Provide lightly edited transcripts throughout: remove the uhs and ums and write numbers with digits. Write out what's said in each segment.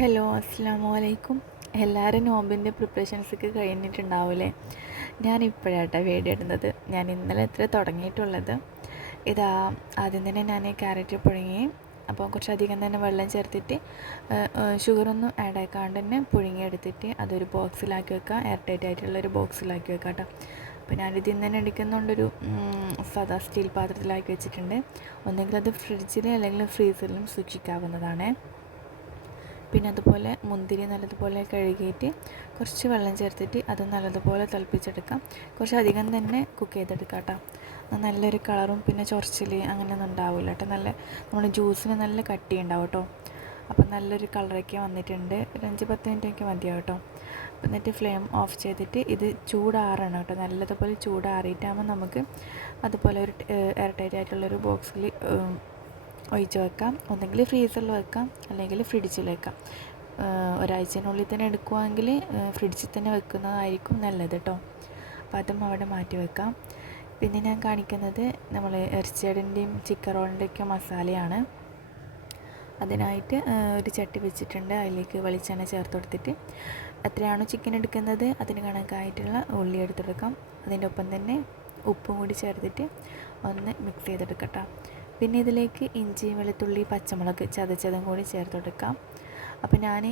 Hello, അസ്സലാമു അലൈക്കും. എല്ലാവരും നോമ്പിൻ്റെ പ്രിപ്പറേഷൻസൊക്കെ കഴിഞ്ഞിട്ടുണ്ടാവില്ലേ? ഞാനിപ്പോഴാട്ടോ വീഡിയോ ഇടുന്നത്. ഞാൻ ഇന്നലെ തുടങ്ങിയിട്ടുള്ളത്. ഇതാ ആദ്യം തന്നെ ഞാൻ ക്യാരറ്റ് പുഴുങ്ങി, അപ്പോൾ കുറച്ചധികം തന്നെ വെള്ളം ചേർത്തിട്ട് ഷുഗറൊന്നും ആഡ് ആക്കാണ്ട് തന്നെ പുഴുങ്ങിയെടുത്തിട്ട് അതൊരു ബോക്സിലാക്കി വെക്കാം. എയർ ടൈറ്റ് ആയിട്ടുള്ളൊരു ബോക്സിലാക്കി വെക്കാം കേട്ടോ. അപ്പോൾ ഞാനിത് ഇന്ന് തന്നെ എടുക്കുന്നതുകൊണ്ടൊരു സാധാ സ്റ്റീൽ പാത്രത്തിലാക്കി വെച്ചിട്ടുണ്ട്. ഒന്നെങ്കിൽ അത് ഫ്രിഡ്ജിൽ അല്ലെങ്കിൽ ഫ്രീസറിലും സൂക്ഷിക്കാവുന്നതാണ്. പിന്നെ അതുപോലെ മുന്തിരി നല്ലതുപോലെ കഴുകിയിട്ട് കുറച്ച് വെള്ളം ചേർത്തിട്ട് അത് നല്ലതുപോലെ തിളപ്പിച്ചെടുക്കാം. കുറച്ചധികം തന്നെ കുക്ക് ചെയ്തെടുക്കാം കേട്ടോ. നല്ലൊരു കളറും പിന്നെ ചൊറിച്ചിൽ അങ്ങനെയൊന്നും ഉണ്ടാവില്ല കേട്ടോ. നമ്മുടെ ജ്യൂസിന് നല്ല കട്ടി ഉണ്ടാവും കേട്ടോ. അപ്പം നല്ലൊരു കളറൊക്കെ വന്നിട്ടുണ്ട്. ഒരു 5-10 മിനിറ്റൊക്കെ മതിയാവും കേട്ടോ. എന്നിട്ട് ഫ്ലെയിം ഓഫ് ചെയ്തിട്ട് ഇത് ചൂടാറണം കേട്ടോ. നല്ലതുപോലെ ചൂടാറിയിട്ടാകുമ്പോൾ നമുക്ക് അതുപോലെ ഒരു എയർ ടൈറ്റ് ആയിട്ടുള്ളൊരു ബോക്സിൽ ഒഴിച്ച് വെക്കാം. ഒന്നെങ്കിൽ ഫ്രീസറിൽ വെക്കാം, അല്ലെങ്കിൽ ഫ്രിഡ്ജിൽ വെക്കാം. ഒരാഴ്ചേനുള്ളിൽ തന്നെ എടുക്കുവാണെങ്കിൽ ഫ്രിഡ്ജിൽ തന്നെ വെക്കുന്നതായിരിക്കും നല്ലത് കേട്ടോ. അപ്പോൾ അതും അവിടെ മാറ്റി വെക്കാം. പിന്നെ ഞാൻ കാണിക്കുന്നത് നമ്മൾ ഇറച്ചിയുടെയും ചിക്കൻ റോളിൻ്റെയൊക്കെ മസാലയാണ്. അതിനായിട്ട് ഒരു ചട്ടി വെച്ചിട്ടുണ്ട്. അതിലേക്ക് വെളിച്ചെണ്ണ ചേർത്ത് കൊടുത്തിട്ട് എത്രയാണോ ചിക്കൻ എടുക്കുന്നത് അതിന് കണക്കായിട്ടുള്ള ഉള്ളി എടുത്തെടുക്കാം. അതിൻ്റെ ഒപ്പം തന്നെ ഉപ്പും കൂടി ചേർത്തിട്ട് ഒന്ന് മിക്സ് ചെയ്തെടുക്കട്ടോ. പിന്നെ ഇതിലേക്ക് ഇഞ്ചി, വെളുത്തുള്ളി, പച്ചമുളക് ചതച്ചതും കൂടി ചേർത്ത് കൊടുക്കാം. അപ്പോൾ ഞാൻ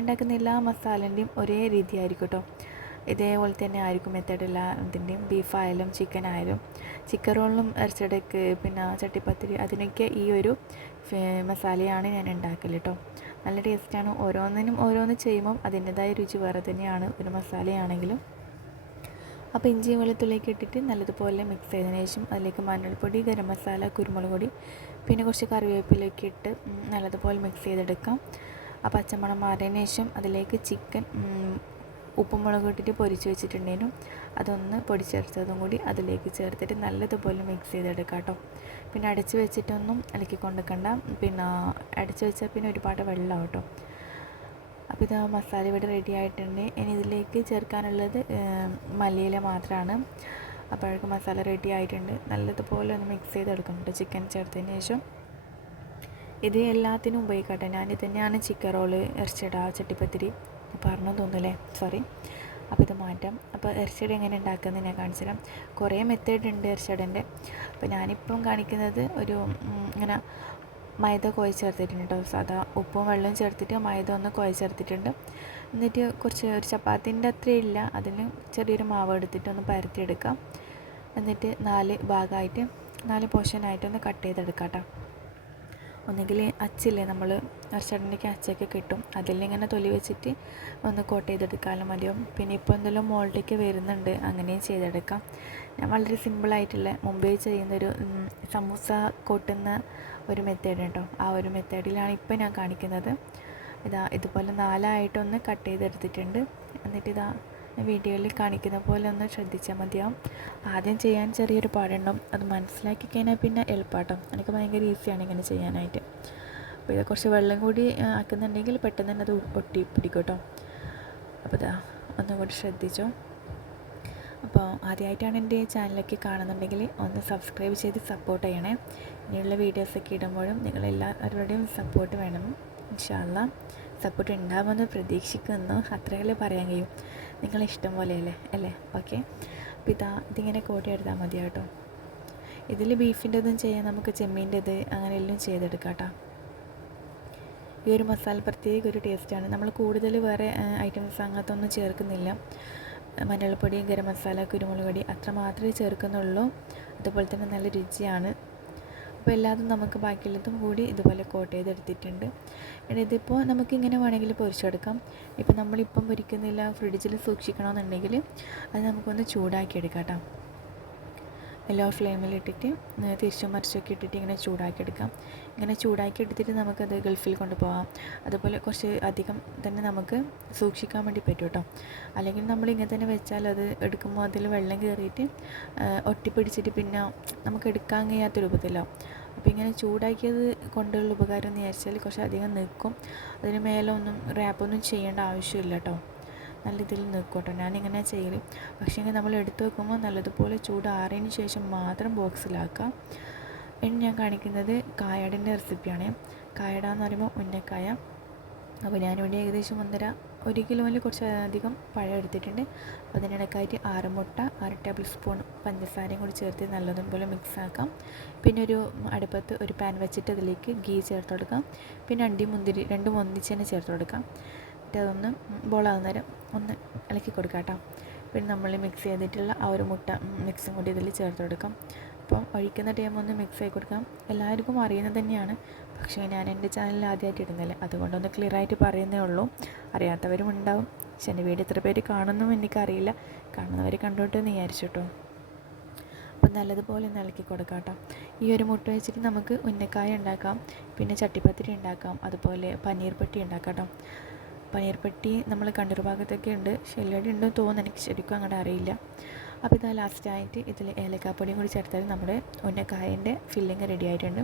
ഉണ്ടാക്കുന്ന എല്ലാ മസാലേൻ്റെയും ഒരേ രീതിയായിരിക്കും കേട്ടോ. ഇതേപോലെ തന്നെ ആയിരിക്കും മെത്തേഡ് ഇതിൻ്റെയും. ബീഫായാലും ചിക്കനായാലും, ചിക്കൻ റോളിനും ഇറച്ചിടക്ക് പിന്നെ ചട്ടിപ്പത്തിരി അതിനൊക്കെ ഈ ഒരു മസാലയാണ് ഞാൻ ഉണ്ടാക്കൽ കേട്ടോ. നല്ല ടേസ്റ്റാണ്. ഓരോന്ന് ചെയ്യുമ്പം അതിൻ്റെതായ രുചി വേറെ തന്നെയാണ് ഒരു മസാലയാണെങ്കിലും. അപ്പോൾ ഇഞ്ചിയും വെളുത്തുള്ളിയൊക്കെ ഇട്ടിട്ട് നല്ലതുപോലെ മിക്സ് ചെയ്തതിന് ശേഷം അതിലേക്ക് മഞ്ഞൾപ്പൊടി, ഗരം മസാല, കുരുമുളക് പൊടി, പിന്നെ കുറച്ച് കറിവേപ്പിലൊക്കെ ഇട്ട് നല്ലതുപോലെ മിക്സ് ചെയ്തെടുക്കാം. ആ പച്ചമണം മാറിയതിന് ശേഷം അതിലേക്ക് ചിക്കൻ ഉപ്പും മുളകും ഇട്ടിട്ട് പൊരിച്ച് വെച്ചിട്ടുണ്ടേനും അതൊന്ന് പൊടിച്ചെടുത്തതും കൂടി അതിലേക്ക് ചേർത്തിട്ട് നല്ലതുപോലെ മിക്സ് ചെയ്തെടുക്കാം കേട്ടോ. പിന്നെ അടച്ച് വെച്ചിട്ടൊന്നും ഇളക്കി കൊണ്ടുക്കണ്ട. പിന്നെ അടച്ച് വെച്ചാൽ പിന്നെ ഒരുപാട് വെള്ളം കേട്ടോ. അപ്പോൾ ഇത് മസാല ഇവിടെ റെഡി ആയിട്ടുണ്ട്. ഇനി ഇതിലേക്ക് ചേർക്കാനുള്ളത് മല്ലിയില മാത്രമാണ്. അപ്പോഴേക്കും മസാല റെഡി ആയിട്ടുണ്ട്. നല്ലതുപോലെ ഒന്ന് മിക്സ് ചെയ്തെടുക്കുന്നുണ്ട് ചിക്കൻ ചേർത്തതിന് ശേഷം. ഇത് എല്ലാത്തിനും ഉപയോഗിക്കട്ടെ. ഞാനിത് തന്നെയാണ് ചിക്കൻ റോള്, ഇറച്ചിട, ചട്ടിപ്പത്തിരി പറഞ്ഞു തോന്നുന്നില്ലേ, സോറി. അപ്പോൾ ഇത് മാറ്റാം. അപ്പോൾ ഇറച്ചിട എങ്ങനെ ഉണ്ടാക്കുന്നത് ഞാൻ കാണിച്ചു തരാം. കുറേ മെത്തേഡ് ഉണ്ട് ഇറച്ചിടൻ്റെ. അപ്പോൾ ഞാനിപ്പം കാണിക്കുന്നത് ഒരു ഇങ്ങനെ മൈദ കുഴച്ചെടുത്തിട്ടുണ്ട് കേട്ടോ. സാധാ ഉപ്പും വെള്ളവും ചേർത്തിട്ട് മൈദ ഒന്ന് കുഴച്ചെടുത്തിട്ടുണ്ട്. എന്നിട്ട് ഒരു ചപ്പാത്തിൻ്റെ അത്രയില്ല, അതിന് ചെറിയൊരു മാവ് എടുത്തിട്ട് ഒന്ന് പരത്തിയെടുക്കാം. എന്നിട്ട് 4 ഭാഗമായിട്ട് 4 പോർഷനായിട്ടൊന്ന് കട്ട് ചെയ്തെടുക്കാം കേട്ടോ. ഒന്നുകിൽ അച്ചില്ലേ, നമ്മൾ ഇറച്ചിടൻ്റെയൊക്കെ അച്ചൊക്കെ കിട്ടും, അതിലിങ്ങനെ തൊലി വെച്ചിട്ട് ഒന്ന് കോട്ട് ചെയ്തെടുക്കാനും മതിയാവും. പിന്നെ ഇപ്പോൾ എന്തെങ്കിലും മോൾഡൊക്കെ വരുന്നുണ്ട്, അങ്ങനെയും ചെയ്തെടുക്കാം. ഞാൻ വളരെ സിമ്പിളായിട്ടുള്ള മുമ്പേ ചെയ്യുന്നൊരു സമൂസ കൊട്ടുന്ന ഒരു മെത്തേഡ് കേട്ടോ. ആ ഒരു മെത്തേഡിലാണ് ഇപ്പോൾ ഞാൻ കാണിക്കുന്നത്. ഇതുപോലെ 4ആയിട്ടൊന്ന് കട്ട് ചെയ്തെടുത്തിട്ടുണ്ട്. എന്നിട്ട് വീഡിയോയിൽ കാണിക്കുന്ന പോലെ ഒന്ന് ശ്രദ്ധിച്ചാൽ മതിയാവും. ആദ്യം ചെയ്യാൻ ചെറിയൊരു പാടുണ്ടാവും, അത് മനസ്സിലാക്കി കഴിഞ്ഞാൽ പിന്നെ എളുപ്പമാട്ടോ. എനിക്ക് ഭയങ്കര ഈസിയാണ് ഇങ്ങനെ ചെയ്യാനായിട്ട്. അപ്പോൾ ഇത് കുറച്ച് വെള്ളം കൂടി ആക്കുന്നുണ്ടെങ്കിൽ പെട്ടെന്ന് തന്നെ അത് ഒട്ടി പിടിക്കും കേട്ടോ. അപ്പോൾ ഒന്നുകൂടി ശ്രദ്ധിച്ചോ. അപ്പോൾ ആദ്യമായിട്ടാണ് എൻ്റെ ചാനലൊക്കെ കാണുന്നുണ്ടെങ്കിൽ ഒന്ന് സബ്സ്ക്രൈബ് ചെയ്ത് സപ്പോർട്ട് ചെയ്യണേ. ഇനിയുള്ള വീഡിയോസൊക്കെ ഇടുമ്പോഴും നിങ്ങളെല്ലാവരുടെയും സപ്പോർട്ട് വേണം. ഇൻഷാ അല്ലാഹ് സപ്പോർട്ട് ഉണ്ടാകുമെന്ന് പ്രതീക്ഷിക്കുന്നു. അത്രയല്ലേ പറയാൻ കഴിയും. നിങ്ങളിഷ്ടം പോലെയല്ലേ അല്ലേ? ഓക്കെ. അപ്പോൾ ഇതിങ്ങനെ കോട്ടി എടുത്താൽ മതി കേട്ടോ. ഇതിൽ ബീഫിൻ്റെതും ചെയ്യാം, നമുക്ക് ചെമ്മീൻ്റെത് അങ്ങനെ എല്ലാം ചെയ്തെടുക്കാം കേട്ടോ. ഈ ഒരു മസാല പ്രത്യേക ഒരു ടേസ്റ്റാണ്. നമ്മൾ കൂടുതൽ വേറെ ഐറ്റംസ് അങ്ങനത്തെ ഒന്നും ചേർക്കുന്നില്ല. മഞ്ഞൾപ്പൊടി, ഗരം മസാല, കുരുമുളക് പൊടി അത്ര മാത്രമേ ചേർക്കുന്നുള്ളൂ. അതുപോലെ തന്നെ നല്ല രുചിയാണ്. അപ്പോൾ എല്ലാതും നമുക്ക് ബാക്കിയുള്ളതും കൂടി ഇതുപോലെ കോട്ട് ചെയ്തെടുത്തിട്ടുണ്ട്. ഇതിപ്പോൾ നമുക്കിങ്ങനെ വേണമെങ്കിൽ പൊരിച്ചെടുക്കാം. ഇപ്പോൾ നമ്മളിപ്പം പൊരിക്കുന്നില്ല, ഫ്രിഡ്ജിൽ സൂക്ഷിക്കണമെന്നുണ്ടെങ്കിൽ അത് നമുക്കൊന്ന് ചൂടാക്കിയെടുക്കാം കേട്ടോ. ലോ ഫ്ലെയിമിലിട്ടിട്ട് തിരിച്ചും മറിച്ചൊക്കെ ഇട്ടിട്ട് ഇങ്ങനെ ചൂടാക്കിയെടുക്കാം. ഇങ്ങനെ ചൂടാക്കി എടുത്തിട്ട് നമുക്കത് ഗൾഫിൽ കൊണ്ടുപോകാം. അതുപോലെ കുറച്ച് അധികം തന്നെ നമുക്ക് സൂക്ഷിക്കാൻ വേണ്ടി പറ്റും കേട്ടോ. അല്ലെങ്കിൽ നമ്മളിങ്ങനെ തന്നെ വെച്ചാൽ അത് എടുക്കുമ്പോൾ അതിൽ വെള്ളം കയറിയിട്ട് ഒട്ടിപ്പിടിച്ചിട്ട് പിന്നെ നമുക്ക് എടുക്കാൻ കഴിയാത്ത രൂപത്തിലാവും. അപ്പോൾ ഇങ്ങനെ ചൂടാക്കിയത് കൊണ്ടുള്ള ഉപകാരം എന്ന് വിചാരിച്ചാൽ കുറച്ചധികം നിൽക്കും. അതിന് മേലൊന്നും റാപ്പൊന്നും ചെയ്യേണ്ട ആവശ്യമില്ല കേട്ടോ. നല്ല ഇതിൽ നിൽക്കട്ടോ. ഞാനിങ്ങനെ ചെയ്യൽ. പക്ഷേ നമ്മൾ എടുത്ത് വെക്കുമ്പോൾ നല്ലതുപോലെ ചൂടാറിയതിന് ശേഷം മാത്രം ബോക്സിലാക്കാം. ഇനി ഞാൻ കാണിക്കുന്നത് കായടൻ്റെ റെസിപ്പിയാണ്. കായട എന്ന് പറയുമ്പോൾ ഉന്നക്കായ. അപ്പോൾ ഞാനിവിടെ ഏകദേശം 1 കിലോയിൽ കുറച്ച് അധികം പഴം എടുത്തിട്ടുണ്ട്. അപ്പോൾ അതിനിടയ്ക്കായിട്ട് 6 മുട്ട, 6 ടേബിൾ സ്പൂൺ പഞ്ചസാരയും കൂടി ചേർത്ത് നല്ലതുപോലെ മിക്സ് ആക്കാം. പിന്നെ ഒരു അടുപ്പത്ത് ഒരു പാൻ വെച്ചിട്ട് അതിലേക്ക് ഗീ ചേർത്ത് കൊടുക്കാം. പിന്നെ അണ്ടി മുന്തിരി രണ്ടും ഒന്നിച്ച് തന്നെ ചേർത്ത് കൊടുക്കാം. എന്നിട്ട് അതൊന്ന് ബോളാകുന്ന നേരം ഒന്ന് ഇളക്കി കൊടുക്കാം കേട്ടോ. പിന്നെ നമ്മൾ മിക്സ് ചെയ്തിട്ടുള്ള ആ ഒരു മുട്ട മിക്സും കൂടി ഇതിൽ ചേർത്ത് കൊടുക്കാം. അപ്പം ഒഴിക്കുന്ന ടൈം ഒന്ന് മിക്സ് ആയി കൊടുക്കാം. എല്ലാവർക്കും അറിയുന്നത് തന്നെയാണ്, പക്ഷേ ഞാൻ എൻ്റെ ചാനലിൽ ആദ്യമായിട്ട് ഇടുന്നില്ല, അതുകൊണ്ടൊന്ന് ക്ലിയറായിട്ട് പറയുന്നേ ഉള്ളൂ. അറിയാത്തവരും ഉണ്ടാവും. പക്ഷെ എൻ്റെ വീഡിയോ എത്ര പേര് കാണുന്നു എനിക്കറിയില്ല, കാണുന്നവർ കണ്ടോട്ട് എന്ന് വിചാരിച്ചു കേട്ടോ. അപ്പം നല്ലതുപോലെ ഒന്ന് ഇളക്കി കൊടുക്കാം കേട്ടോ. ഈ ഒരു മുട്ട വെച്ചിട്ട് നമുക്ക് ഉന്നക്കായ ഉണ്ടാക്കാം, പിന്നെ ചട്ടിപ്പത്തിരി ഉണ്ടാക്കാം, അതുപോലെ പനീർ പട്ടി ഉണ്ടാക്കാം കേട്ടോ. പനീർ പട്ടി നമ്മൾ കണ്ണൂർ ഭാഗത്തൊക്കെ ഉണ്ട്, ഷെല്ലടി ഉണ്ടെന്ന് തോന്നുന്നു, എനിക്ക് ശരിക്കും അങ്ങോട്ട് അറിയില്ല. അപ്പോൾ ഇതാ ലാസ്റ്റായിട്ട് ഇതിൽ ഏലക്കാപ്പൊടിയും കൂടി ചേർത്താൽ നമ്മുടെ ഉന്നക്കായൻ്റെ ഫില്ലിങ് റെഡി ആയിട്ടുണ്ട്.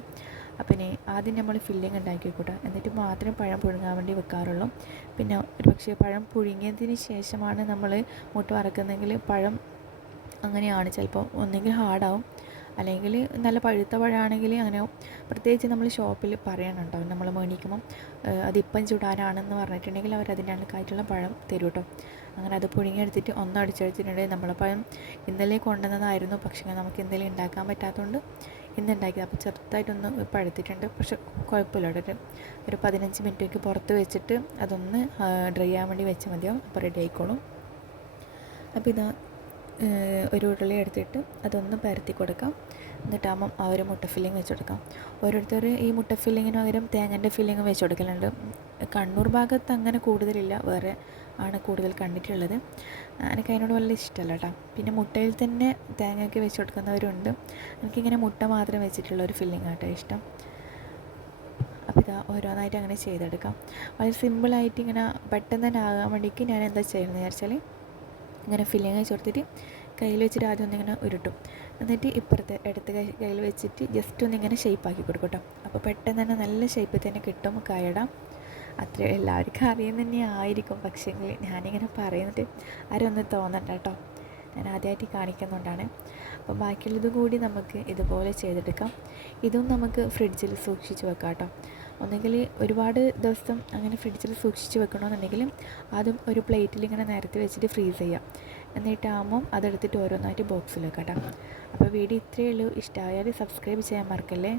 അപ്പം ഇനി ആദ്യം നമ്മൾ ഫില്ലിങ് ഉണ്ടാക്കി വെക്കൂട്ടോ, എന്നിട്ട് മാത്രം പഴം പുഴുങ്ങാൻ വേണ്ടി വെക്കാറുള്ളൂ. പിന്നെ ഒരു പക്ഷേ പഴം പുഴുങ്ങിയതിന് ശേഷമാണ് നമ്മൾ മുട്ട വറക്കുന്നതെങ്കിൽ പഴം അങ്ങനെയാണ്, ചിലപ്പോൾ ഒന്നെങ്കിൽ ഹാർഡാവും, അല്ലെങ്കിൽ നല്ല പഴുത്ത പഴമാണെങ്കിൽ അങ്ങനെ. പ്രത്യേകിച്ച് നമ്മൾ ഷോപ്പിൽ പറയണുണ്ടോ, നമ്മൾ മേടിക്കുമ്പം അതിപ്പം ചുടാനാണെന്ന് പറഞ്ഞിട്ടുണ്ടെങ്കിൽ അവർ അതിനകത്തായിട്ടുള്ള പഴം തരും കേട്ടോ. അങ്ങനെ അത് പുഴുങ്ങിയെടുത്തിട്ട് ഒന്നടിച്ചെടുത്തിട്ടുണ്ട്. നമ്മളെ പഴം ഇന്നലെ കൊണ്ടുവന്നതായിരുന്നു, പക്ഷേ നമുക്ക് ഇന്നലെ ഉണ്ടാക്കാൻ പറ്റാത്തതുകൊണ്ട് ഇന്ന് ഉണ്ടാക്കിയത്. അപ്പോൾ ചെറുതായിട്ടൊന്ന് പഴുത്തിട്ടുണ്ട്, പക്ഷെ കുഴപ്പമില്ല കേട്ടോ. ഒരു 15 മിനിറ്റൊക്കെ പുറത്ത് വെച്ചിട്ട് അതൊന്ന് ഡ്രൈ ആവാൻ വേണ്ടി വെച്ചാൽ മതിയാവും, അപ്പോൾ റെഡി ആയിക്കോളും. അപ്പോൾ ഇതാ ഒരു ഉരുളി എടുത്തിട്ട് അതൊന്ന് പരത്തി കൊടുക്കാം. എന്നിട്ടാകുമ്പം ആ ഒരു മുട്ട ഫില്ലിങ് വെച്ച് കൊടുക്കാം. ഓരോരുത്തർ ഈ മുട്ട ഫില്ലിങ്ങിന് പകരം തേങ്ങൻ്റെ ഫില്ലിങ് വെച്ച് കൊടുക്കലുണ്ട്. കണ്ണൂർ ഭാഗത്ത് അങ്ങനെ കൂടുതലില്ല, വേറെ ആണ് കൂടുതൽ കണ്ടിട്ടുള്ളത്. എനിക്ക് അതിനോട് വലിയ ഇഷ്ടമല്ല കേട്ടോ. പിന്നെ മുട്ടയിൽ തന്നെ തേങ്ങയൊക്കെ വെച്ച് കൊടുക്കുന്നവരുണ്ട്. എനിക്കിങ്ങനെ മുട്ട മാത്രം വെച്ചിട്ടുള്ള ഒരു ഫില്ലിങ് ആട്ടോ ഇഷ്ടം. അപ്പോൾ ഇതാ ഓരോന്നായിട്ട് അങ്ങനെ ചെയ്തെടുക്കാം. വളരെ സിമ്പിളായിട്ട് ഇങ്ങനെ പെട്ടെന്ന് തന്നെ ആകാൻ വേണ്ടിയിട്ട് ഞാൻ എന്താ ചെയ്യുന്നത് വിചാരിച്ചാൽ, ഇങ്ങനെ ഫില്ലിങ് ചേർത്തിട്ട് കയ്യിൽ വെച്ചിട്ട് ആദ്യം ഒന്നിങ്ങനെ ഉരുട്ടും, എന്നിട്ട് ഇപ്പുറത്തെ അടുത്ത കയ്യിൽ വെച്ചിട്ട് ജസ്റ്റ് ഒന്നിങ്ങനെ ഷേപ്പാക്കി കൊടുക്കും കേട്ടോ. അപ്പോൾ പെട്ടെന്ന് തന്നെ നല്ല ഷേപ്പിൽ തന്നെ കിട്ടും കായട. അത്ര എല്ലാവർക്കും അറിയുന്ന തന്നെ ആയിരിക്കും, പക്ഷേ ഞാനിങ്ങനെ പറയുന്നത് ആരും ഒന്ന് തോന്നണ്ട കേട്ടോ, ഞാൻ ആദ്യമായിട്ട് കാണിക്കുന്നുകൊണ്ടാണ്. അപ്പോൾ ബാക്കിയുള്ളത് കൂടി നമുക്ക് ഇതുപോലെ ചെയ്തെടുക്കാം. ഇതും നമുക്ക് ഫ്രിഡ്ജിൽ സൂക്ഷിച്ച് വെക്കാം കേട്ടോ. ഒന്നെങ്കിൽ ഒരുപാട് ദിവസം അങ്ങനെ ഫ്രിഡ്ജിൽ സൂക്ഷിച്ച് വെക്കണമെന്നുണ്ടെങ്കിൽ അതും ഒരു പ്ലേറ്റിൽ ഇങ്ങനെ നിരത്തി വെച്ചിട്ട് ഫ്രീസ് ചെയ്യാം. എന്നിട്ടാകുമ്പം അതെടുത്തിട്ട് ഓരോന്നായിട്ട് ബോക്സിൽ വെക്കാം കേട്ടോ. അപ്പോൾ വീഡിയോ ഇത്രയേ ഉള്ളൂ. ഇഷ്ടമായാൽ സബ്സ്ക്രൈബ് ചെയ്യാൻ മറക്കല്ലേ.